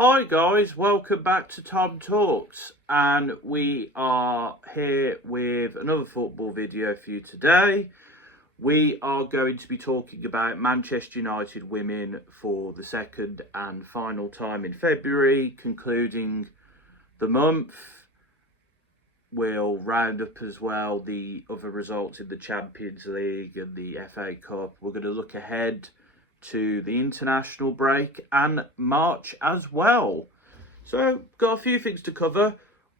Hi guys, welcome back to TomTalks, and we are here with another football video for you today. We are going to be talking about Manchester United Women for the second and final time in February, concluding the month. We'll round up as well the other results in the Champions League and the FA Cup. We're going to look ahead to the international break and March as well. So, got a few things to cover.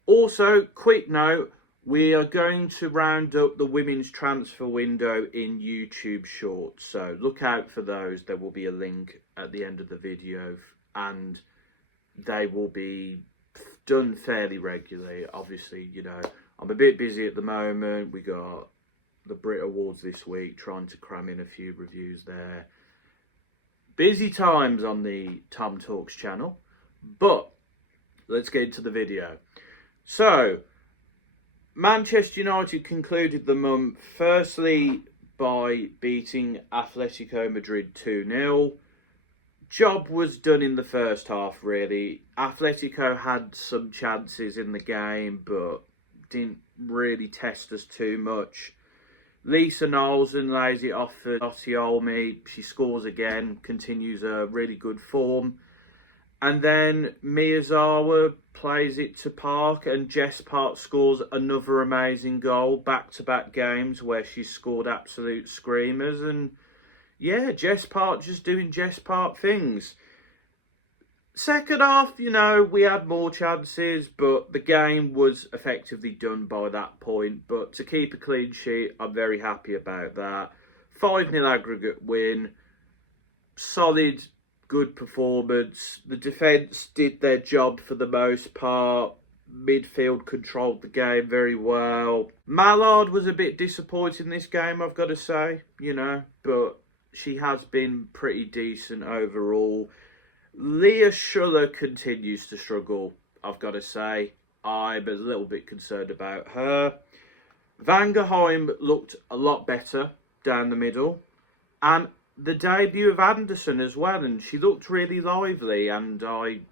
Also, quick note, we are going to round up the women's transfer window in YouTube Shorts. So, look out for those. There will be a link at the end of the video and they will be done fairly regularly. Obviously, you know, I'm a bit busy at the moment. We got the Brit Awards this week, trying to cram in a few reviews there. Busy times on the TomTalks channel, but let's get into the video. So, Manchester United concluded the month firstly by beating Atletico Madrid 2-0. Job was done in the first half, really. Atletico had some chances in the game, but didn't really test us too much. Lisa Knowlson lays it off for Olmi. She scores again, continues a really good form. And then Miyazawa plays it to Park, and Jess Park scores another amazing goal. Back-to-back games where she's scored absolute screamers. And yeah, Jess Park just doing Jess Park things. Second half, you know, we had more chances, but the game was effectively done by that point. But to keep a clean sheet, I'm very happy about that. 5-0 aggregate win. Solid, good performance. The defence did their job for the most part. Midfield controlled the game very well. Mallard was a bit disappointing this game, I've got to say, you know, but she has been pretty decent overall. Leah Schuller continues to struggle, I've got to say. I'm a little bit concerned about her. Vangerheim looked a lot better down the middle. And the debut of Anderson as well, and she looked really lively, and I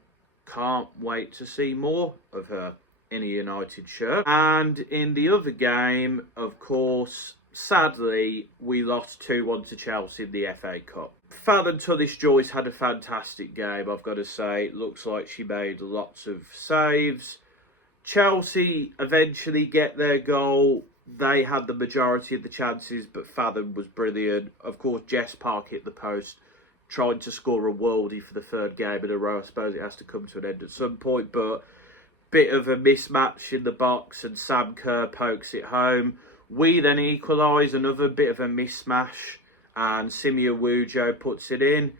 can't wait to see more of her in a United shirt. And in the other game, of course, sadly, we lost 2-1 to Chelsea in the FA Cup. Fallon Tullis-Joyce had a fantastic game, I've got to say. It looks like she made lots of saves. Chelsea eventually get their goal. They had the majority of the chances, but Fallon was brilliant. Of course, Jess Park hit the post, trying to score a worldie for the third game in a row. I suppose it has to come to an end at some point, but bit of a mismatch in the box, and Sam Kerr pokes it home. We then equalise, another bit of a mismatch, and Simia Wujo puts it in.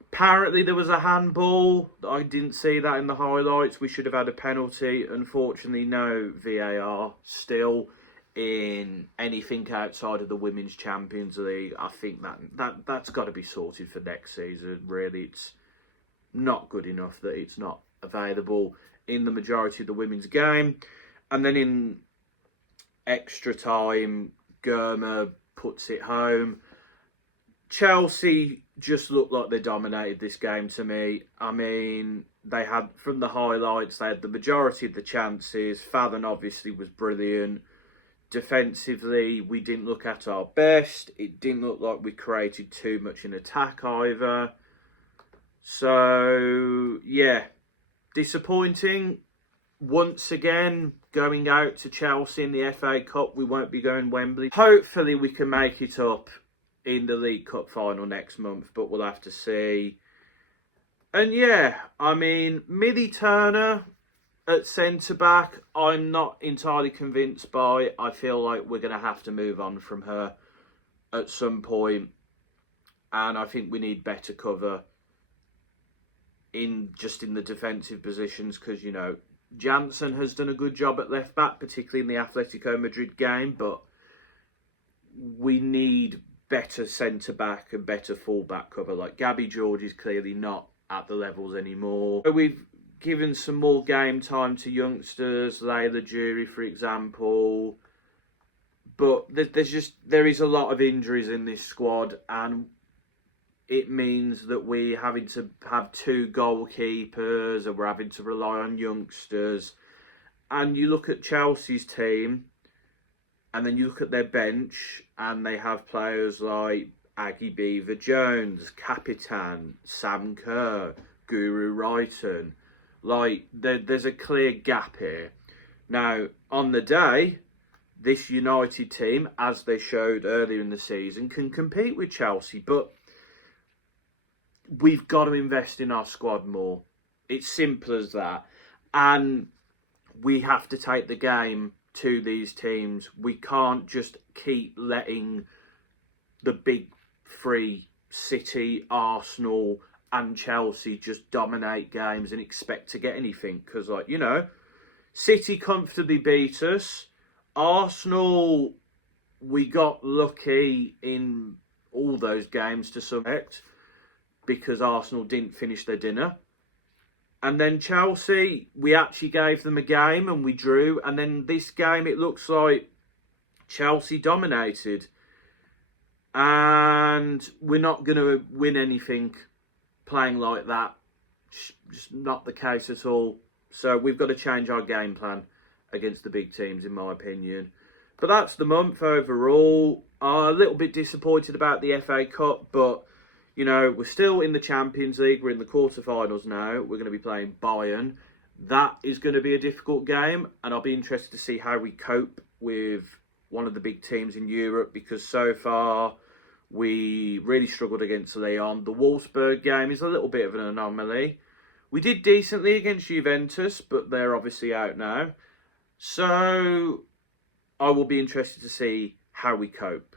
Apparently there was a handball. I didn't see that in the highlights. We should have had a penalty. Unfortunately, no VAR still in anything outside of the Women's Champions League. I think that's got to be sorted for next season. Really, it's not good enough that it's not available in the majority of the women's game. And then in extra time, Germa puts it home. Chelsea just looked like they dominated this game to me. I mean, they had, from the highlights, they had the majority of the chances. Fallon obviously was brilliant. Defensively, we didn't look at our best. It didn't look like we created too much in attack either. So, yeah, disappointing. Once again, going out to Chelsea in the FA Cup. We won't be going Wembley. Hopefully, we can make it up in the League Cup final next month, but we'll have to see. And yeah, I mean, Millie Turner at centre-back, I'm not entirely convinced by. I feel like we're going to have to move on from her at some point. And I think we need better cover in the defensive positions, because, you know, Janssen has done a good job at left-back, particularly in the Atletico Madrid game, but we need better centre-back and better full-back cover. Like, Gabby George is clearly not at the levels anymore. We've given some more game time to youngsters, Layla Jury, for example. But there is a lot of injuries in this squad, and it means that we're having to have 2 goalkeepers and we're having to rely on youngsters. And you look at Chelsea's team and then you look at their bench and they have players like Aggie Beaver Jones, Capitan, Sam Kerr, Guru Wrighton. Like, there's a clear gap here. Now, on the day, this United team, as they showed earlier in the season, can compete with Chelsea, but we've got to invest in our squad more. It's simple as that. And we have to take the game to these teams. We can't just keep letting the big 3, City, Arsenal and Chelsea, just dominate games and expect to get anything. Because, like, you know, City comfortably beat us. Arsenal, we got lucky in all those games to some extent because Arsenal didn't finish their dinner. And then Chelsea, we actually gave them a game and we drew. And then this game, it looks like Chelsea dominated. And we're not going to win anything playing like that. Just not the case at all. So we've got to change our game plan against the big teams, in my opinion. But that's the month overall. A little bit disappointed about the FA Cup, but, you know, we're still in the Champions League. We're in the quarterfinals now. We're going to be playing Bayern. That is going to be a difficult game, and I'll be interested to see how we cope with one of the big teams in Europe, because so far we really struggled against Lyon. The Wolfsburg game is a little bit of an anomaly. We did decently against Juventus, but they're obviously out now. So I will be interested to see how we cope.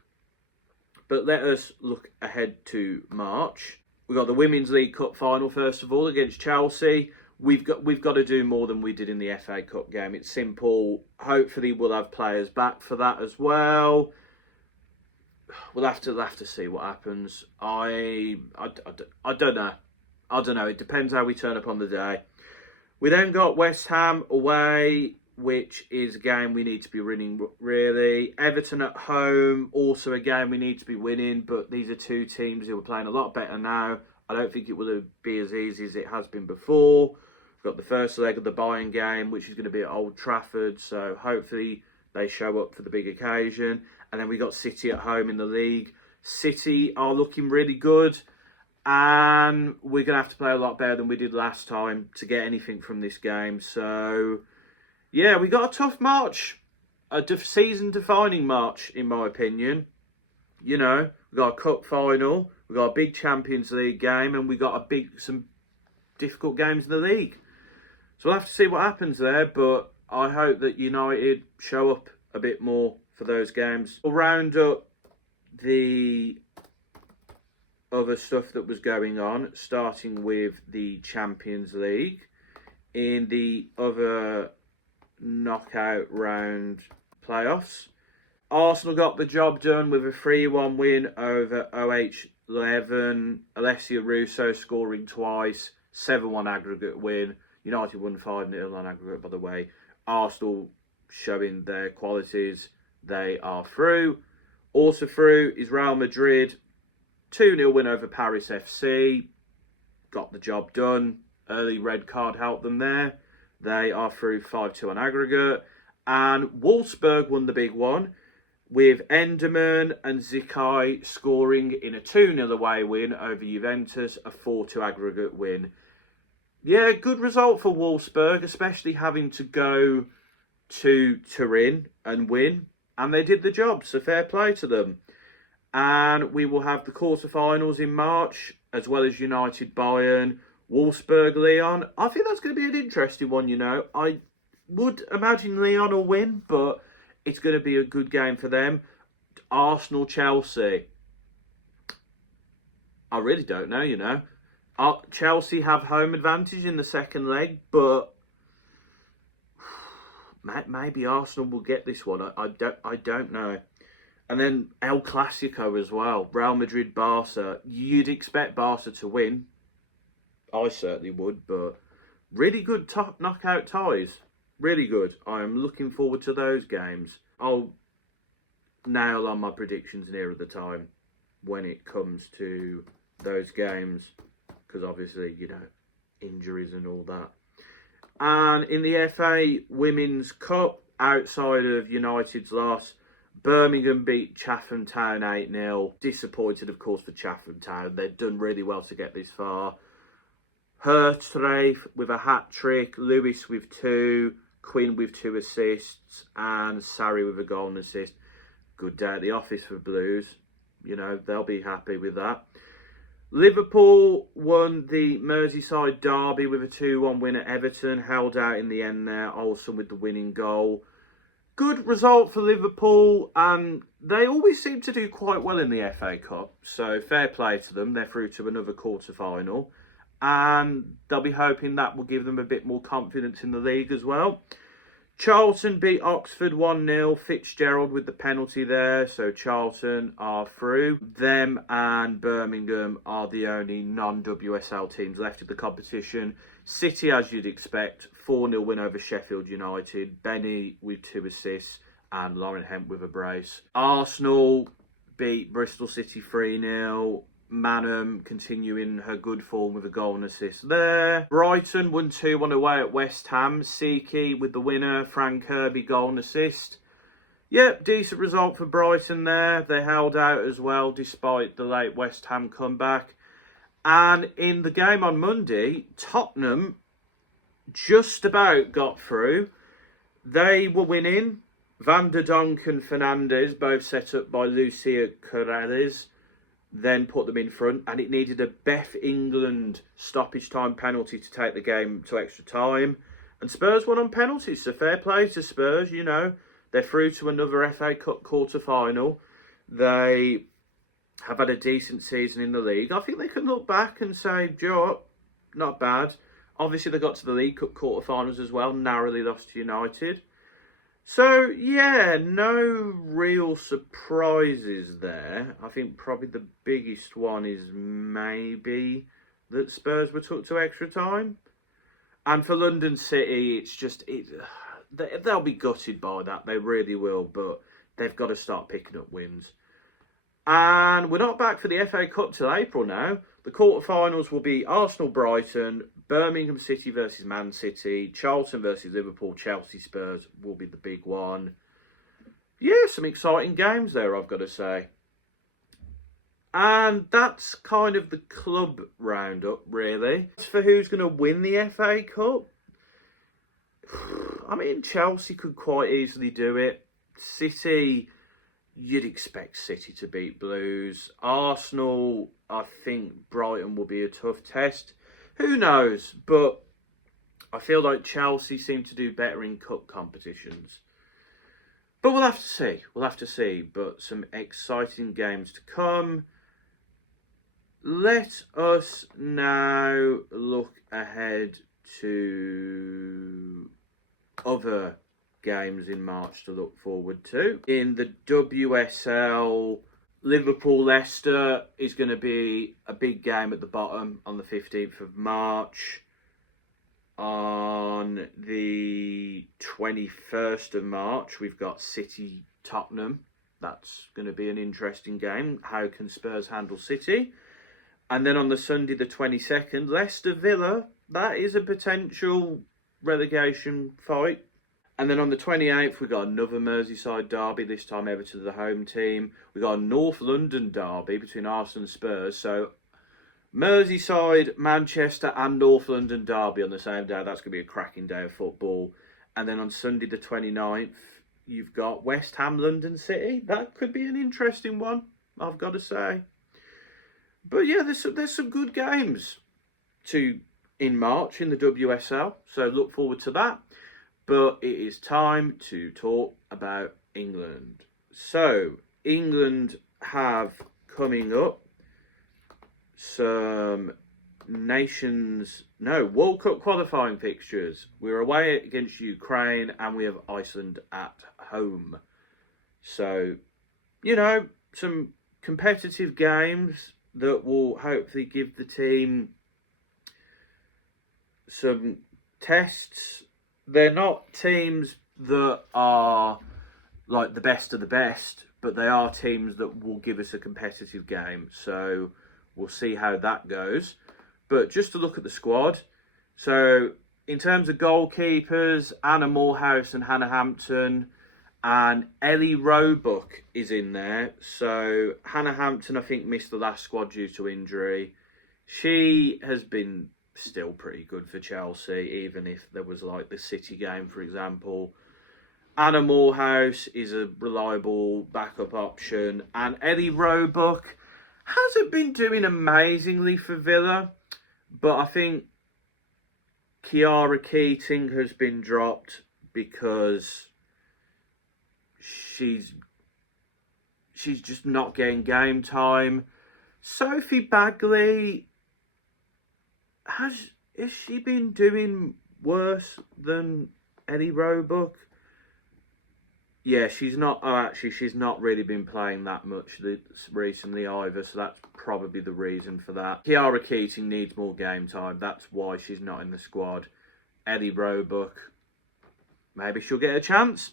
But let us look ahead to March. We've got the Women's League Cup final, first of all, against Chelsea. We've got to do more than we did in the FA Cup game. It's simple. Hopefully we'll have players back for that as well. We'll have to see what happens. I don't know. I don't know. It depends how we turn up on the day. We then got West Ham away, which is a game we need to be winning, really. Everton at home, also a game we need to be winning, but these are 2 teams who are playing a lot better now. I don't think it will be as easy as it has been before. We've got the first leg of the Bayern game, which is going to be at Old Trafford, so hopefully they show up for the big occasion. And then we got City at home in the league. City are looking really good, and we're going to have to play a lot better than we did last time to get anything from this game. So, yeah, we got a tough March, a season-defining March, in my opinion. You know, we got a cup final, we got a big Champions League game, and we got some difficult games in the league. So we'll have to see what happens there, but I hope that United show up a bit more for those games. We'll round up the other stuff that was going on, starting with the Champions League. In the other knockout round playoffs, Arsenal got the job done with a 3-1 win over OH11. Alessia Russo scoring twice, 7-1 aggregate win. United won 5-0 on aggregate, by the way. Arsenal showing their qualities. They are through. Also through is Real Madrid. 2-0 win over Paris FC. Got the job done. Early red card helped them there. They are through 5-2 on aggregate. And Wolfsburg won the big one with Enderman and Zikai scoring in a 2-0 away win over Juventus, a 4-2 aggregate win. Yeah, good result for Wolfsburg, especially having to go to Turin and win. And they did the job, so fair play to them. And we will have the quarterfinals in March, as well as United Bayern, Wolfsburg Lyon. I think that's going to be an interesting one, you know. I would imagine Lyon will win, but it's going to be a good game for them. Arsenal Chelsea. I really don't know, you know. Chelsea have home advantage in the second leg, but maybe Arsenal will get this one. I don't know. And then El Clasico as well. Real Madrid, Barca. You'd expect Barca to win. I certainly would, but really good knockout ties. Really good. I am looking forward to those games. I'll nail on my predictions nearer the time when it comes to those games because obviously, you know, injuries and all that. And in the FA Women's Cup, outside of United's loss, Birmingham beat Chatham Town 8-0. Disappointed, of course, for Chatham Town. They've done really well to get this far. Hertrafe with a hat-trick, Lewis with 2, Quinn with 2 assists, and Sarri with a goal and assist. Good day at the office for Blues. You know, they'll be happy with that. Liverpool won the Merseyside derby with a 2-1 win at Everton. Held out in the end there. Olsen with the winning goal. Good result for Liverpool, and they always seem to do quite well in the FA Cup. So fair play to them. They're through to another quarter-final. And they'll be hoping that will give them a bit more confidence in the league as well. Charlton beat Oxford 1-0. Fitzgerald with the penalty there. So Charlton are through. Them and Birmingham are the only non-WSL teams left in the competition. City, as you'd expect, 4-0 win over Sheffield United. Benny with 2 assists and Lauren Hemp with a brace. Arsenal beat Bristol City 3-0. Manham continuing her good form with a goal and assist there. Brighton won 2-1 away at West Ham. Siki with the winner. Frank Kirby goal and assist. Yep, decent result for Brighton there. They held out as well despite the late West Ham comeback. And in the game on Monday, Tottenham just about got through. They were winning. Van der Donk and Fernandez, both set up by Lucia Corrales, then put them in front, and it needed a Beth England stoppage time penalty to take the game to extra time. And Spurs won on penalties, so fair play to Spurs, you know. They're through to another FA Cup quarter-final. They have had a decent season in the league. I think they can look back and say, Joe, not bad. Obviously, they got to the League Cup quarter-finals as well, narrowly lost to United. So, yeah, no real surprises there. I think probably the biggest one is maybe that Spurs were took to extra time. And for London City, it's just, they'll be gutted by that. They really will, but they've got to start picking up wins. And we're not back for the FA Cup till April now. The quarterfinals will be Arsenal-Brighton, Birmingham City versus Man City, Charlton versus Liverpool, Chelsea Spurs will be the big one. Yeah, some exciting games there, I've got to say. And that's kind of the club roundup, really. As for who's going to win the FA Cup, I mean, Chelsea could quite easily do it. City, you'd expect City to beat Blues. Arsenal, I think Brighton will be a tough test. Who knows? But I feel like Chelsea seem to do better in cup competitions. But we'll have to see. We'll have to see. But some exciting games to come. Let us now look ahead to other games in March to look forward to. In the WSL, Liverpool-Leicester is going to be a big game at the bottom on the 15th of March. On the 21st of March, we've got City-Tottenham. That's going to be an interesting game. How can Spurs handle City? And then on the Sunday, the 22nd, Leicester-Villa. That is a potential relegation fight. And then on the 28th, we got another Merseyside derby, this time Everton the home team. We got a North London derby between Arsenal and Spurs. So Merseyside, Manchester and North London derby on the same day. That's going to be a cracking day of football. And then on Sunday the 29th, you've got West Ham, London City. That could be an interesting one, I've got to say. But yeah, there's some good games in March in the WSL. So look forward to that. But it is time to talk about England. So, England have coming up some World Cup qualifying fixtures. We're away against Ukraine and we have Iceland at home. So, you know, some competitive games that will hopefully give the team some tests. They're not teams that are like the best of the best, but they are teams that will give us a competitive game. So we'll see how that goes. But just to look at the squad, so in terms of goalkeepers, Anna Morehouse and Hannah Hampton, and Ellie Roebuck is in there. So Hannah Hampton, I think, missed the last squad due to injury. She has been still pretty good for Chelsea, even if there was like the City game, for example. Anna Morehouse is a reliable backup option. And Ellie Roebuck hasn't been doing amazingly for Villa, but I think Kiara Keating has been dropped because she's just not getting game time. Sophie Bagley, has she been doing worse than Ellie Roebuck? Yeah, she's not. Oh, actually, she's not really been playing that much recently either, so that's probably the reason for that. Kiara Keating needs more game time. That's why she's not in the squad. Ellie Roebuck, maybe she'll get a chance.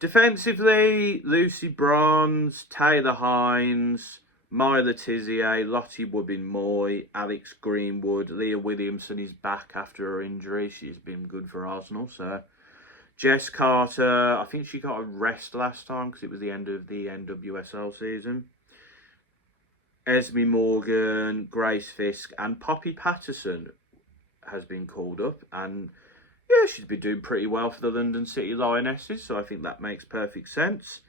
Defensively, Lucy Bronze, Taylor Hines, Myla Tizier, Lottie Wobbin-Moy, Alex Greenwood, Leah Williamson is back after her injury. She's been good for Arsenal, so... Jess Carter, I think she got a rest last time because it was the end of the NWSL season. Esme Morgan, Grace Fisk, and Poppy Patterson has been called up. And yeah, she's been doing pretty well for the London City Lionesses, so I think that makes perfect sense.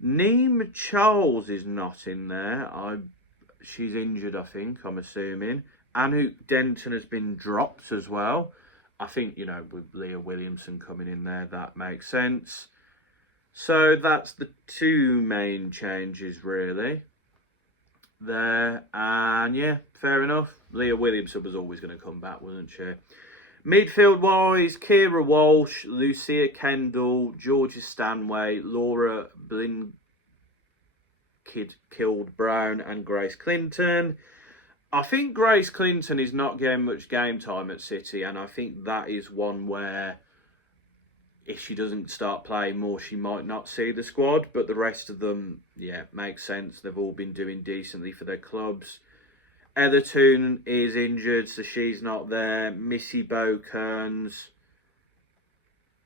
Neem Charles is not in there. She's injured, I think, I'm assuming. Anouk Denton has been dropped as well. I think, you know, with Leah Williamson coming in there, that makes sense. So that's the two main changes, really, there. And yeah, fair enough. Leah Williamson was always going to come back, wasn't she? Midfield-wise, Kira Walsh, Lucia Kendall, Georgia Stanway, Laura Blinkid-Brown, and Grace Clinton. I think Grace Clinton is not getting much game time at City, and I think that is one where if she doesn't start playing more, she might not see the squad. But the rest of them, yeah, makes sense. They've all been doing decently for their clubs. Etherton is injured, so she's not there. Missy Bokearns.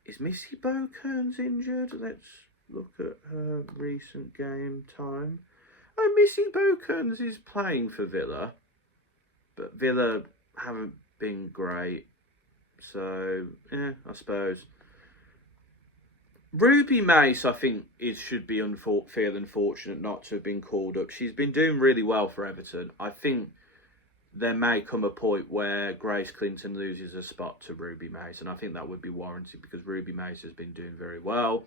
Is Missy Bokearns injured? Let's look at her recent game time. Oh, Missy Bokearns is playing for Villa. But Villa haven't been great. So, yeah, I suppose. Ruby Mace, I think, should be feel unfortunate not to have been called up. She's been doing really well for Everton. I think there may come a point where Grace Clinton loses a spot to Ruby Mace. And I think that would be warranted because Ruby Mace has been doing very well.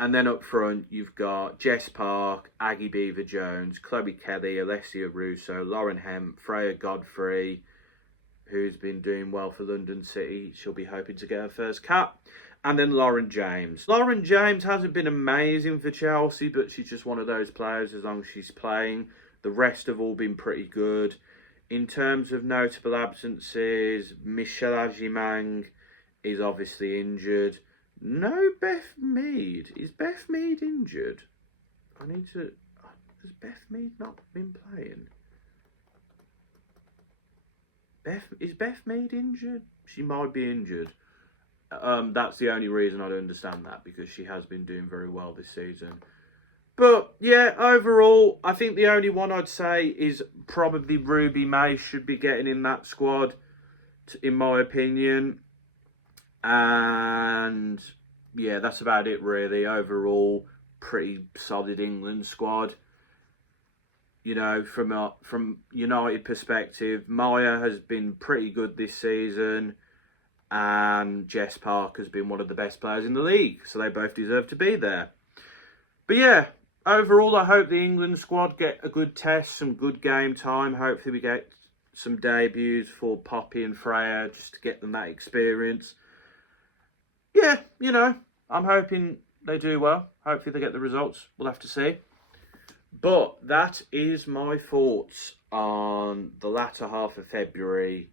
And then up front, you've got Jess Park, Aggie Beaver-Jones, Chloe Kelly, Alessia Russo, Lauren Hemp, Freya Godfrey, who's been doing well for London City. She'll be hoping to get her first cap. And then Lauren James. Lauren James hasn't been amazing for Chelsea, but she's just one of those players as long as she's playing. The rest have all been pretty good. In terms of notable absences, Michelle Agimang is obviously injured. No, Beth Mead. Is Beth Mead injured? Has Beth Mead not been playing? Is Beth Mead injured? She might be injured. That's the only reason I don't understand that, because she has been doing very well this season. But yeah, overall, I think the only one I'd say is probably Ruby May should be getting in that squad, in my opinion. And yeah, that's about it really. Overall, pretty solid England squad. You know, from United perspective, Maya has been pretty good this season, and Jess Park has been one of the best players in the league, so they both deserve to be there. But yeah, overall, I hope the England squad get a good test, some good game time. Hopefully we get some debuts for Poppy and Freya, just to get them that experience. Yeah, you know, I'm hoping they do well. Hopefully they get the results. We'll have to see. But that is my thoughts on the latter half of February.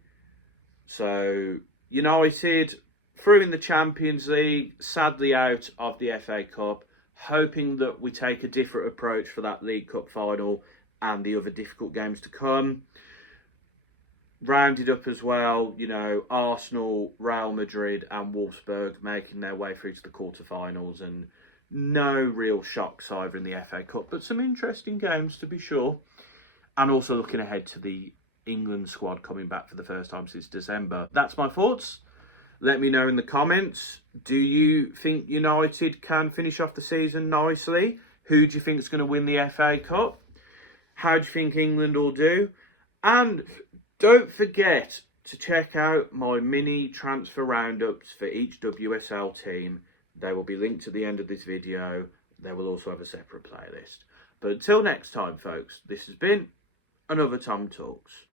So, United through in the Champions League, sadly out of the FA Cup, hoping that we take a different approach for that League Cup final and the other difficult games to come. Rounded up as well, you know, Arsenal, Real Madrid and Wolfsburg making their way through to the quarterfinals, and no real shocks either in the FA Cup, but some interesting games to be sure. And also looking ahead to the England squad coming back for the first time since December. That's my thoughts. Let me know in the comments. Do you think United can finish off the season nicely? Who do you think is going to win the FA Cup? How do you think England will do? And don't forget to check out my mini transfer roundups for each WSL team. They will be linked at the end of this video. They will also have a separate playlist. But until next time, folks, this has been another Tom Talks.